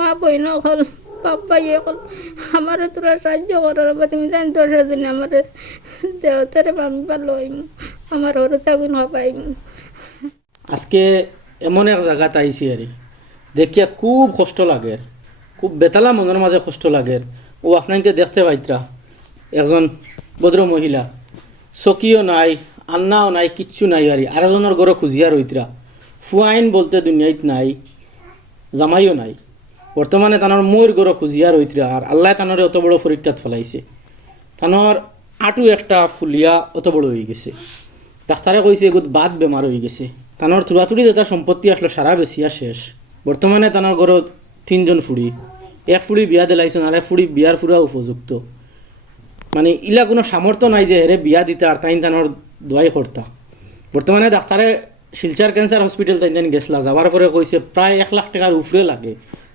মা বইন হল পাপ্পা ইয়ে হল আমার তোরা সাহায্য করার বা তুমি জানি দশ দিন আমার দেহতারে আমি হইম, আমার হরু তাগুন হবাইম আজকে এমন এক জায়গাত আইছি আর, দেখিয়া খুব কষ্ট লাগে। খুব বেতালা মনের মাঝে কষ্ট লাগে। ও আপনাকে দেখতে পাইতরা, একজন ভদ্র মহিলা। চকিও নাই, আন্নাও নাই, কিচ্ছু নাই আর, আরেকজনের ঘরে খুঁজিয়া রইতরা। ফুয়াইন বলতে দুনিয়াত নাই, জামাইও নাই। বর্তমানে তানোর ময়ূর গড় খুঁজিয়া রইতরা আর আল্লাহ তানোরে অত বড় পরীক্ষাত ফেলাইছে। তানোর আটু একটা ফুলিয়া অত বড় হয়ে গেছে। ডাক্তারে কইছে এগুত বাদ বেমার হয়ে গেছে। তানোর তুড়াতুড়ি যেটা সম্পত্তি আসলো সারা বেশিয়া শেষ। বর্তমানে তানোর ঘরত তিনজন ফুড়ি এক ফুড়ি বিয়া দিলাইছেন আর এক ফুড়ি বিয়ার ফুরা উপযুক্ত। মানে ইলা কোনো সামর্থ্য নাই যে হেরে বিয়া দিতে আর তাইন তানোর দোয়াই করতা বর্তমানে ডাক্তারে শিলচার ক্যান্সার হসপিটাল তাই গেছলা। যাওয়ার পরে কইছে প্রায় এক লাখ টাকার উপরে লাগে।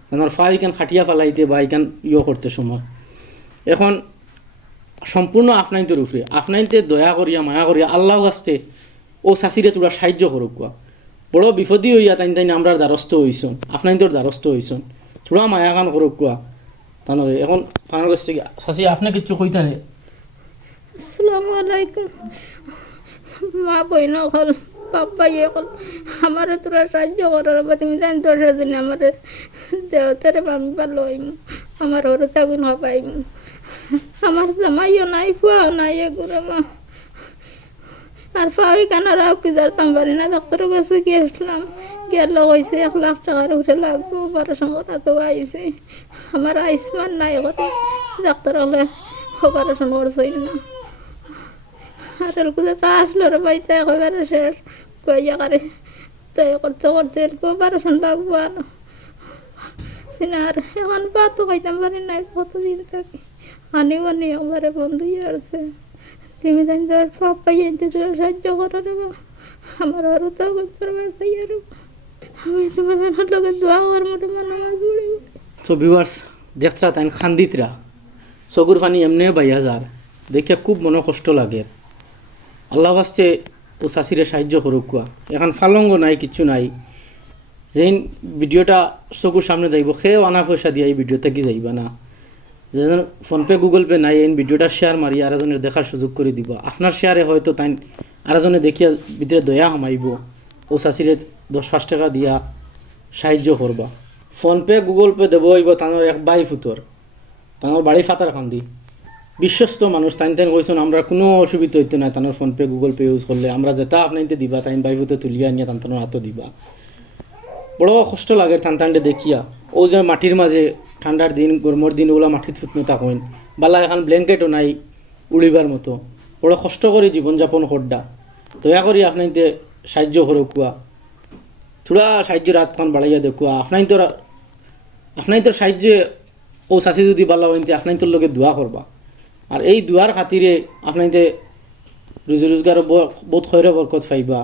তানোর ফা ইখান খাটিয়া ফেলাইতে বা ইখান ইয়ে করতে সময়। এখন সম্পূর্ণ আপনাইতের উপরে আফনাইনতে দয়া করিয়া, মায়া করিয়া আল্লাহ আসতে ও শাশিরে তোরা সাহায্য করুক বড় বিপদী হইয়া তাইন তাইন আমরা দ্বারস্থ হইছন আপনাইতর দ্বারস্থ হইছন তোরা মায়া গান করুক কোয়া তানরে এখন তানোর কাছে শাশি আপনি কিচ্ছু কইতা নে আসসালামু আলাইকুম। মা বইন হল পাপ্পা ইয়ে হল। আমার তোরা সাহায্য করার বা তুমি জানি দশ দিন আমার দেহতারে আমি ভালো আমার হরু তাগুন হবাইম। আমার জামাইও নাই, ফুয়াও নাই এগুলো আর পাওয়াই কেন রাও কি জানতাম পারি না, ডাক্তারের কাছে গিয়েছিলাম গেল কইছে এক লাখ টাকার উঠে লাগবো, অপারেশন করা তো আইছে। আমার আয়ুষ্মান নাই কথা ডাক্তার হলে অপারেশন করছই না। আর এলকুতে তা আসলো রে পাইতে একেবারে শেষ। কইয়া করে তাই করতে করতে এরকম অপারেশন লাগবো আর সিনার এখন ভাতও খাইতাম পারি না কতদিন থাকি? আনি বানি একবারে বন্ধ আছে তুমি জানি তোর পাপ্পাই আনতে তোর সাহায্য করো রে। আমার আরও তো তোর বাসাই আর। আমি তোমাদের লোকে দোয়া উড়ি তো ভিউয়ার্স দেখছা তাই খান্দিতরা। চকুর পানি এমনি বাইয়া যার। দেখিয়া খুব মনে কষ্ট লাগে। আল্লাহ আসতে ও শাশিরে সাহায্য করুক কোয়া এখন ফালঙ্গ নাই কিচ্ছু নাই। যেই ভিডিওটা চকুর সামনে যাইব সেও আনা পয়সা দিয়া এই ভিডিওতে কি যাইবা না? যেন ফোনপে গুগল পে নাই, এই ভিডিওটা শেয়ার মারি আর এজনের দেখার সুযোগ করে দিব। আপনার শেয়ারে হয়তো তাই আর এজনে দেখিয়া ভিতরে দয়া হামাইব ও শাশিরে দশ পাঁচ টাকা দিয়া সাহায্য করবা ফোনপে গুগল পে দেবো হইব তানোর এক বাই ফুতর তানোর বাড়ি ফাতার খান্দি বিশ্বস্ত মানুষ তাইন তাইন কইছেন আমরা কোনো অসুবিধা হইতো না তানোর ফোনপে গুগল পে ইউজ করলে, আমরা যেটা আপনাইতে দিবা তাইন বাই ফুতে তুলিয়া নিয়ে তান তানোর হাতও দিবা। বড় কষ্ট লাগে টান টানটে দেখিয়া। ও যে মাটির মাঝে ঠান্ডার দিন গরমের দিন ওগুলা মাটিত ফুটনো থাকেন বালা এখন ব্ল্যাঙ্কেটও নাই উড়িবার মতো। বড় কষ্ট করে জীবনযাপন করডা দয়া করি আপনাইতে সাহায্য করুক কুয়া থোড়া সাহায্যের হাতখান বাড়াইয়া দেখুয়া আপনাই তোর আপনাই তোর সাহায্যে ও চাষি যদি বালা হইতে আপনাই তোর লগে দোয়া করবা আর এই দুয়ার খাতিরে আপনাদের রুজি রোজগার বহুত খৈর বরকত পাইবা।